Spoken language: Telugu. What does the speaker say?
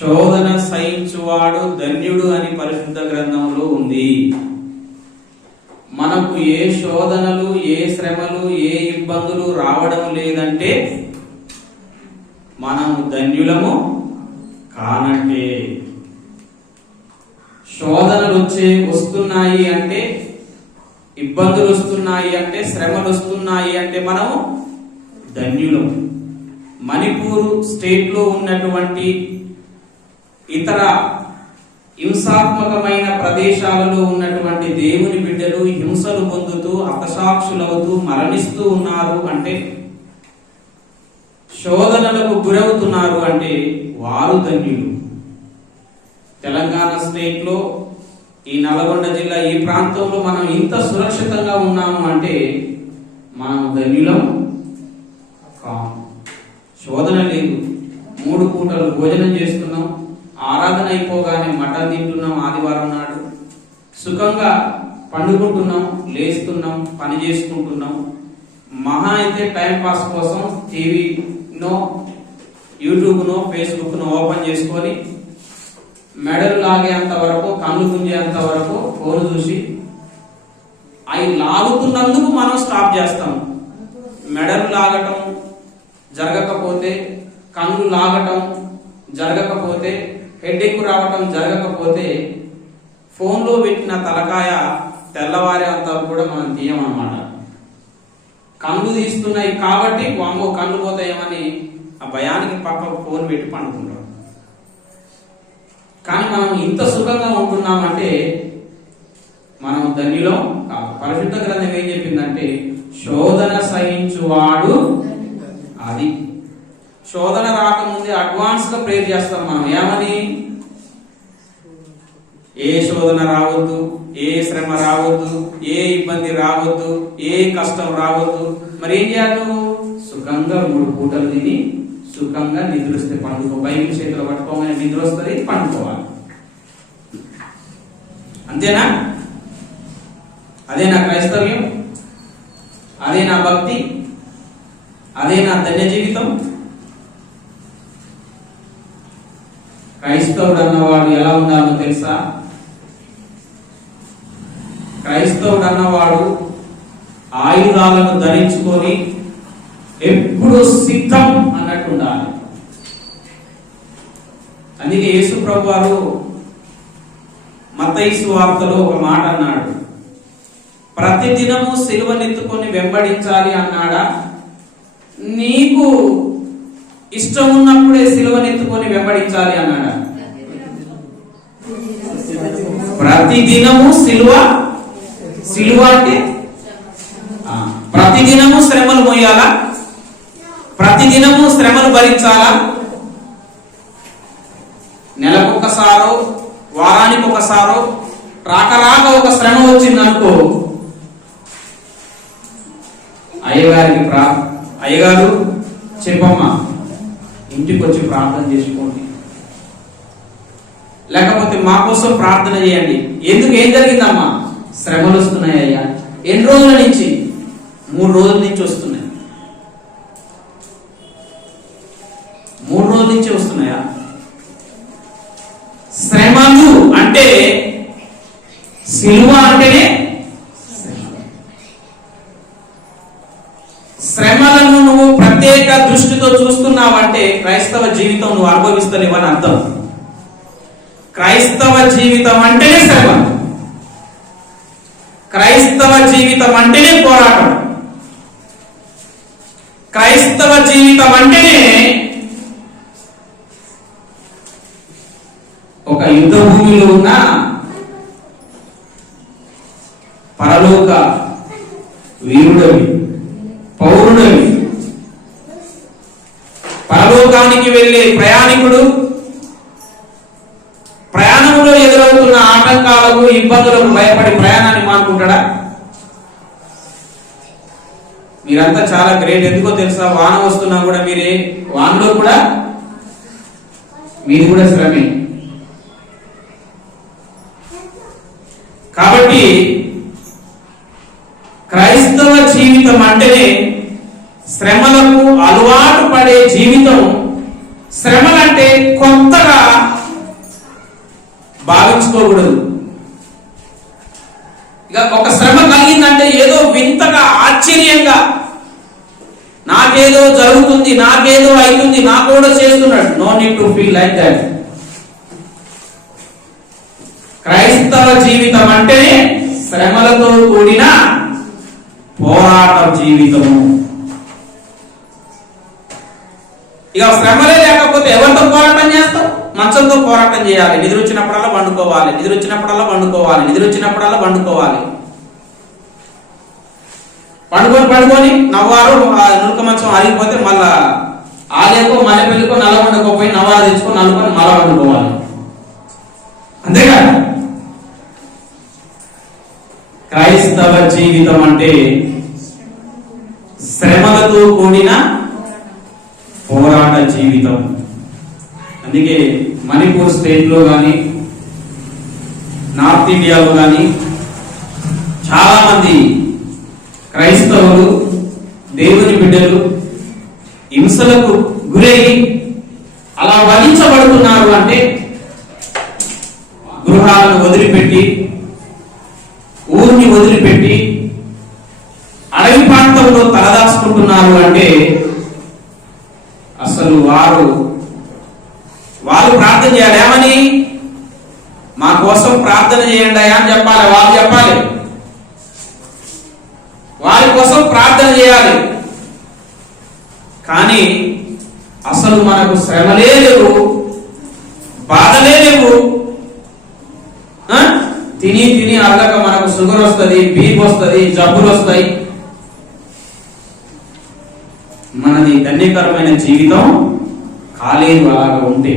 శోధన సహించువాడు ధన్యుడు అని పరిశుద్ధ గ్రంథంలో ఉంది. మనకు ఏ శోధనలు ఏ శ్రమలు ఏ ఇబ్బందులు రావడం లేదంటే మనము ధన్యులము కానంటే. శోధనలు వచ్చే వస్తున్నాయి అంటే ఇబ్బందులు వస్తున్నాయి అంటే శ్రమలు వస్తున్నాయి అంటే మనము ధన్యులం మణిపూర్ స్టేట్లో ఉన్నటువంటి ఇతర హింసాత్మకమైన ప్రదేశాలలో ఉన్నటువంటి దేవుని బిడ్డలు హింసలు పొందుతూ అపసాక్షులవుతూ మరణిస్తూ ఉన్నారు అంటే శోధనలకు గురవుతున్నారు అంటే వారు ధన్యులు. తెలంగాణ స్టేట్లో ఈ నల్గొండ జిల్లా ఈ ప్రాంతంలో మనం ఇంత సురక్షితంగా ఉన్నాము అంటే మనం ధన్యులం కాము. శోధన లేదు. మూడు పూటలు భోజనం చేస్తున్నాం. ఆరాధన అయిపోగానే మటన్ తింటున్నాం ఆదివారం నాడు. సుఖంగా పండుకుంటున్నాం లేస్తున్నాం పని చేసుకుంటున్నాం. మహా అయితే టైం పాస్ కోసం టీవీనో యూట్యూబ్నో ఫేస్బుక్నో ఓపెన్ చేసుకొని మెడలు లాగేంత వరకు కళ్ళు గుంజేంత వరకు ఫోన్ చూసి అవి లాగుతున్నందుకు మనం స్టాప్ చేస్తాం. మెడలు లాగటం జరగకపోతే కళ్ళు లాగటం జరగకపోతే హెడ్ఏక్ రావటం జరగకపోతే ఫోన్లో పెట్టిన తలకాయ తెల్లవారే అంతా కూడా మనం తీయమన్నమాట. కళ్ళు తీస్తున్నాయి కాబట్టి వామో కళ్ళు పోతాయేమని ఆ భయానికి పక్క ఫోన్ పెట్టి పండుకుంటాం. కానీ మనం ఇంత సుఖంగా ఉంటున్నామంటే మనం ధనిలో కాదు. పరిశుద్ధ గ్రంథం ఏం చెప్పిందంటే శోధన సహించువాడు అది. శోధన రాకముందే అడ్వాన్స్గా ప్రేర్ చేస్తాం మనం. ఏమని? ఏ శోధన రావద్దు ఏ శ్రమ రావద్దు ఏ ఇబ్బంది రావద్దు ఏ కష్టం రావద్దు. మరి ఏం చేయాలి సుఖంగా మూడు పూటలు తిని సుఖంగా నిద్రిస్తే పండుకో. బైబిల్ చేతిలో పట్టుకోగానే నిద్ర వస్తుంది పండుకోవాలి. అంతేనా? అదే నా క్రైస్తవ్యం అదే నా భక్తి అదే నా ధన్య జీవితం క్రైస్తవుడు అన్నవాడు ఎలా ఉండాలో తెలుసా? క్రైస్తవుడు అన్నవాడు ఆయుధాలను ధరించుకొని ఎప్పుడు సిద్ధం అన్నట్టు ఉండాలి అందుకే యేసు ప్రభు వారు మతైసు వార్తలో ఒక మాట అన్నాడు. ప్రతి దినము సిలువనెత్తుకొని వెంబడించాలి అన్నాడా? నీకు ఇష్టం ఉన్నప్పుడే సిలువనెత్తుకొని వెంబడించాలి అన్నాడు. ప్రతిదినము సిలువ సిలువ అంటే ప్రతిదినము శ్రమలు మోయాలా? ప్రతిదినము శ్రమలు భరించాలా? నెలకొకసారో వారానికి ఒకసారో రాకరాక ఒక శ్రమ వచ్చిందనుకో అయ్యగారికి ప్రా అయ్యగారు చెప్పమ్మా. ఇంటికి వచ్చి ప్రార్థన చేసుకోండి. లేకపోతే మా కోసం ప్రార్థన చేయండి. ఎందుకు ఏం జరిగిందమ్మా? శ్రమలు వస్తున్నాయ్యా ఎన్ని రోజుల నుంచి? మూడు రోజుల నుంచి వస్తున్నాయి. మూడు రోజుల నుంచి వస్తున్నాయా? శ్రమలు అంటే సినిమా అంటేనే శ్రమలు. శ్రమలను నువ్వు ప్రత్యేక దృష్టితో చూస్తున్నావంటే క్రైస్తవ జీవితం నువ్వు అనుభవిస్తలేవని అర్థం. క్రైస్తవ జీవితం అంటేనే శ్రమ. క్రైస్తవ జీవితం అంటేనే పోరాటం. క్రైస్తవ జీవితం అంటేనే ఒక యుద్ధ భూమిలో ఉన్న పరలోక వీరుడవి పౌరుడవి. పరలోకానికి వెళ్ళే ప్రయాణికుడు ప్రయాణంలో ఎదురవుతున్న ఆటంకాలకు ఇబ్బందులకు భయపడి ప్రయాణాన్ని మానుకుంటాడా? మీరంతా చాలా గ్రేట్. ఎందుకో తెలుసా? వాన వస్తున్నా కూడా మీరే వానలో కూడా మీరు కూడా శ్రమే. కాబట్టి క్రైస్తవ జీవితం అంటేనే శ్రమలకు అలవాటు పడే జీవితం శ్రమలంటే కొత్తగా భావించుకోకూడదు. ఇక ఒక శ్రమ కలిగిందంటే ఏదో వింతగా ఆశ్చర్యంగా. నాకేదో జరుగుతుంది నాకేదో అవుతుంది నాకు కూడా చేస్తున్నాడు. No need to feel like that క్రైస్తవ జీవితం అంటే శ్రమలతో కూడిన పోరాట జీవితము. ఇక శ్రమలే లేకపోతే ఎవరితో పోరాటం చేస్తాం మంచంతో పోరాటం చేయాలి. నిధులు వచ్చినప్పుడల్లా వండుకోవాలి. నిధులు వచ్చినప్పుడల్లా వండుకోవాలి. నిధులు వచ్చినప్పుడల్లా వండుకోవాలి. పండుకొని పండుకొని నవ్వారు నులక మంచం ఆగిపోతే మళ్ళా ఆలేకో మళ్ళీ పెళ్ళికో నల్ల వండుకోపోయి నవ్వారు తెచ్చుకో నలుకొని మళ్ళా వండుకోవాలి. అంతేగా క్రైస్తవ జీవితం అంటే శ్రమలతో కూడిన పోరాట జీవితం. అందుకే మణిపూర్ స్టేట్లో కానీ నార్త్ ఇండియాలో కానీ చాలా మంది క్రైస్తవులు దేవుని బిడ్డలు హింసలకు గురయ్యి అలా వధించబడుతున్నారు అంటే గృహాలను వదిలిపెట్టి ఊరిని వదిలిపెట్టి అడవి ప్రాంతంలో తలదాచుకుంటున్నారు అంటే వారు వాళ్ళు ప్రార్థన చేయాలి. ఏమని? మా కోసం ప్రార్థన చేయండి అయ్యా అని చెప్పాలి. వాళ్ళు చెప్పాలి. వారి కోసం ప్రార్థన చేయాలి. కానీ అసలు మనకు శ్రమలే లేవు బాధలే లేవు తిని తిని అరగక మనకు షుగర్ వస్తుంది బీప్ వస్తుంది జబ్బులు వస్తాయి. మనది ధన్యకరమైన జీవితం కాలేదు అలాగ ఉంటే